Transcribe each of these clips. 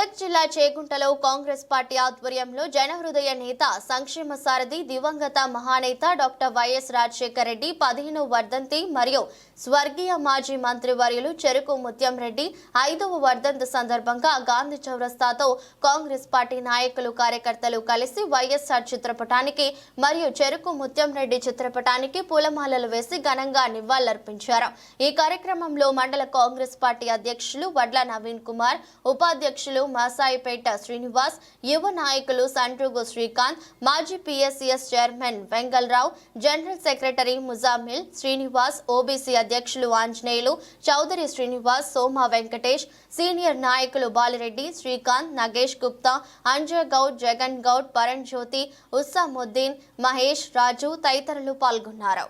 మెదక్ జిల్లా చేగుంటలో కాంగ్రెస్ పార్టీ ఆధ్వర్యంలో జనహృదయ నేత సంక్షేమ సారథి దివంగత మహానేత డాక్టర్ వైఎస్ రాజశేఖర రెడ్డి 15వ వర్ధంతి మరియు స్వర్గీయ మాజీ మంత్రివర్యులు చెరుకు ముత్యం రెడ్డి 5వ వర్ధంతి సందర్భంగా గాంధీ చౌరస్తాతో కాంగ్రెస్ పార్టీ నాయకులు కార్యకర్తలు కలిసి వైఎస్ఆర్ చిత్రపటానికి మరియు చెరుకు ముత్యం రెడ్డి చిత్రపటానికి పూలమాలలు వేసి ఘనంగా నివాళులర్పించారు। ఈ కార్యక్రమంలో మండల కాంగ్రెస్ పార్టీ అధ్యక్షులు వడ్ల నవీన్ కుమార్, ఉపాధ్యక్షులు మాసాయిపేట శ్రీనివాస్, యువ నాయకులు సండ్రుగు శ్రీకాంత్, మాజీ PSCS chairman Vengalarao, general secretary Muzammil Srinivas, OBC అధ్యక్షులు ఆంజనేయులు, చౌదరి శ్రీనివాస్, సోమా వెంకటేష్, సీనియర్ నాయకులు బాలిరెడ్డి, శ్రీకాంత్, నగేష్ గుప్తా, అంజయ్ గౌడ్, జగన్ గౌడ్, పరణ్ జ్యోతి, ఉస్సాముద్దీన్, మహేష్, రాజు తదితరులు పాల్గొన్నారు।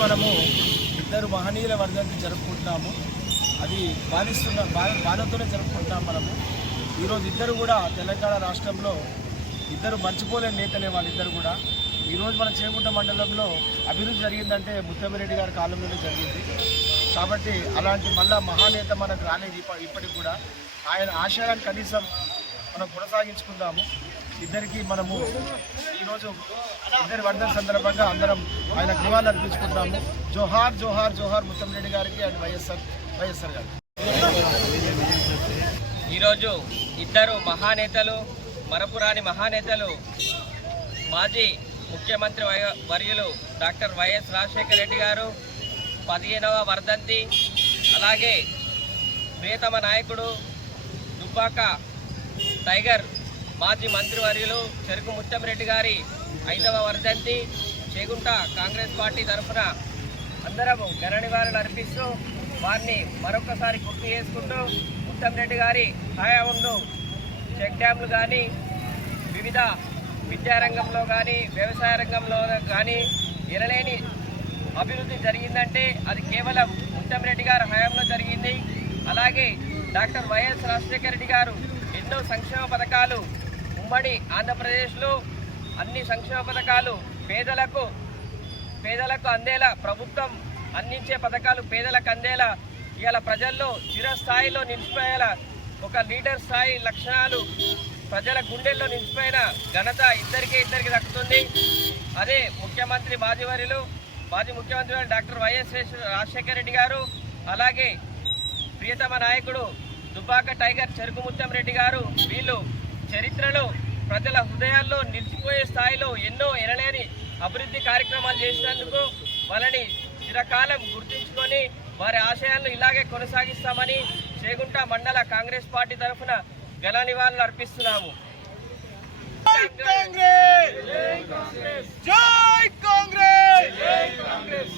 మనము ఇద్దరు మహనీయుల వర్ధంతి జరుపుకుంటున్నాము। అది బాధతోనే జరుపుకుంటున్నాం। మనము ఈరోజు ఇద్దరు కూడా తెలంగాణ రాష్ట్రంలో ఇద్దరు మర్చిపోలేని నేతలే వాళ్ళిద్దరు కూడా। ఈరోజు మన చేగుంట మండలంలో అభివృద్ధి జరిగిందంటే ముత్యంరెడ్డి గారి కాలంలోనే జరిగింది కాబట్టి అలాంటి మళ్ళా మహానేత మనకు రాలేదు ఇప్పటికి కూడా। ఆయన ఆశయాలను కనీసం మనం కొనసాగించుకుందాము। ఇద్దరికి మనము ఈరోజు ఇద్దరి వర్ధంతి సందర్భంగా అందరం ఆయన నివాళులు అర్పించుకుంటాము। జోహార్ జోహార్ జోహార్ ముత్యంరెడ్డి గారికి అండ్ వైఎస్ఆర్ గారికి। ఈరోజు ఇద్దరు మహానేతలు, మరపురాని మహానేతలు, మాజీ ముఖ్యమంత్రి వర్యులు డాక్టర్ వైఎస్ రాజశేఖర రెడ్డి గారు 15వ వర్ధంతి, అలాగే ప్రియతమ నాయకుడు దుబ్బాక టైగర్ మాజీ మంత్రివర్యులు చెరుకు ముత్యం రెడ్డి గారి 5వ వర్ధంతి చేగుంట కాంగ్రెస్ పార్టీ తరఫున అందరము ఘన నివాళులు అర్పిస్తూ వారిని మరొకసారి గుర్తు చేసుకుంటూ ముత్యం రెడ్డి గారి హయాంలో చెక్ డ్యామ్లు కానీ వివిధ విద్యారంగంలో కానీ వ్యవసాయ రంగంలో కానీ ఎనలేని అభివృద్ధి జరిగిందంటే అది కేవలం ముత్యం రెడ్డి గారి హయాంలో జరిగింది। అలాగే డాక్టర్ వైఎస్ రాజశేఖర రెడ్డి గారు ఎన్నో సంక్షేమ పథకాలు ఉమ్మడి ఆంధ్రప్రదేశ్లో అన్ని సంక్షేమ పథకాలు పేదలకు అందేలా, ప్రభుత్వం అందించే పథకాలు పేదలకు అందేలా, ఇవాళ ప్రజల్లో చిరస్థాయిలో నిలిచిపోయేలా ఒక లీడర్ స్థాయి లక్షణాలు ప్రజల గుండెల్లో నిలిచిపోయిన ఘనత ఇద్దరికి దక్కుతుంది। అదే మాజీ ముఖ్యమంత్రి డాక్టర్ వైఎస్ రాజశేఖర రెడ్డి గారు, అలాగే ప్రియతమ నాయకుడు దుబ్బాక టైగర్ చెరుకు ముత్యం రెడ్డి గారు, వీళ్ళు చరిత్రలో ప్రజల హృదయాల్లో నిలిచిపోయే స్థాయిలో ఎన్నో ఎనలేని అభివృద్ధి కార్యక్రమాలు చేసినందుకు వాళ్ళని చిరకాలం గుర్తుంచుకొని వారి ఆశయాలను ఇలాగే కొనసాగిస్తామని చేగుంట మండల కాంగ్రెస్ పార్టీ తరఫున ఘన నివాళులు అర్పిస్తున్నాము। జై కాంగ్రెస్!